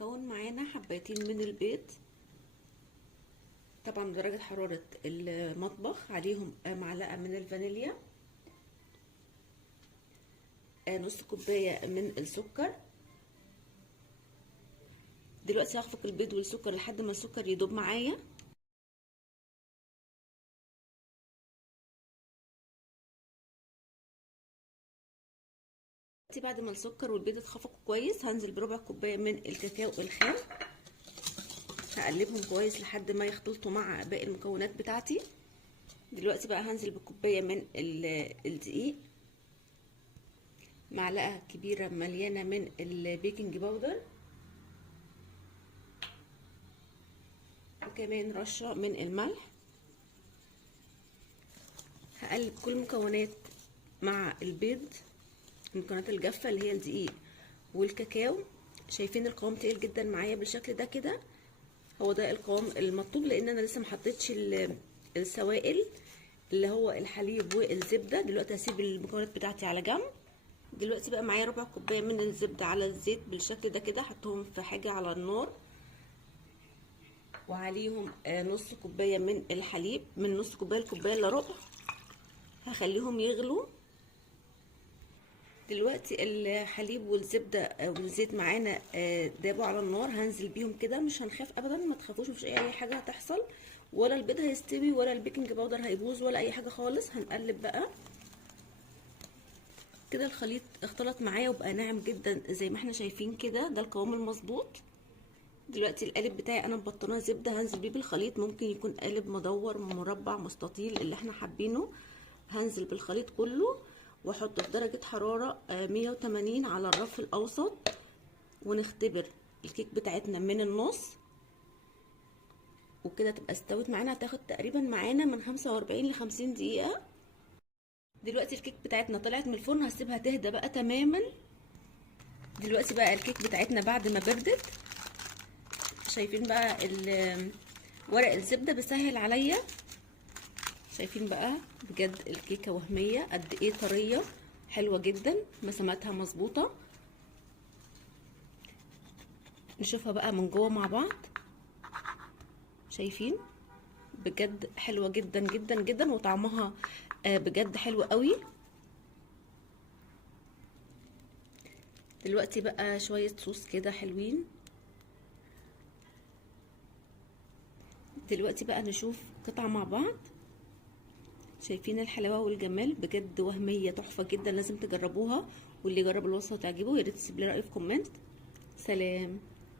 هنكون معانا حبايتين من البيض، طبعا بدرجة حرارة المطبخ، عليهم معلقة من الفانيليا، نص كوباية من السكر. دلوقتي هخفق البيض والسكر لحد ما السكر يدوب معايا. بعد ما السكر والبيض اتخفقوا كويس هنزل بربع كوبايه من الكاكاو الخام، هقلبهم كويس لحد ما يختلطوا مع باقي المكونات بتاعتي. دلوقتي بقى هنزل بكوبايه من الدقيق، معلقه كبيره مليانه من البيكنج باودر، وكمان رشه من الملح. هقلب كل المكونات مع البيض، المكونات الجافه اللي هي الدقيق والكاكاو. شايفين القوام تقيل جدا معايا بالشكل ده كده، هو ده القوام المطلوب، لان انا لسه محطتش السوائل اللي هو الحليب والزبده. دلوقتي هسيب المكونات بتاعتي على جنب. دلوقتي بقى معايا ربع كوبايه من الزبده على الزيت بالشكل ده كده، هحطهم في حاجه على النار، وعليهم نص كوبايه من الحليب، من نص كوبايه لكوبايه الا ربع، هخليهم يغلوا. دلوقتي الحليب والزبده والزيت معانا دابوا على النار، هنزل بيهم كده، مش هنخاف ابدا، ما تخافوش، مفيش اي حاجه هتحصل، ولا البيض هيستوي ولا البيكنج باودر هيبوظ ولا اي حاجه خالص. هنقلب بقى كده، الخليط اختلط معايا وبقى ناعم جدا زي ما احنا شايفين كده، ده القوام المظبوط. دلوقتي القالب بتاعي انا مبطناه زبده، هنزل بيه بالخليط، ممكن يكون قالب مدور مربع مستطيل اللي احنا حابينه. هنزل بالخليط كله واحطه في درجه حراره 180 على الرف الاوسط، ونختبر الكيك بتاعتنا من النص، وكده تبقى استوت معانا. هتاخد تقريبا معانا من 45 ل 50 دقيقه. دلوقتي الكيك بتاعتنا طلعت من الفرن، هسيبها تهدى بقى تماما. دلوقتي بقى الكيك بتاعتنا بعد ما بردت، شايفين بقى ورق الزبده بيسهل عليا. شايفين بقى بجد الكيكه وهميه قد ايه، طريه حلوه جدا، مساماتها مظبوطه. نشوفها بقى من جوه مع بعض. شايفين بجد حلوه جدا جدا جدا، وطعمها بجد حلو قوي. دلوقتي بقى شويه صوص كده حلوين. دلوقتي بقى نشوف قطعه مع بعض. شايفين الحلاوه والجمال، بجد وهميه تحفه جدا، لازم تجربوها، واللي يجرب الوصفه تعجبه يا ريت تسيب لي رايه في كومنت. سلام.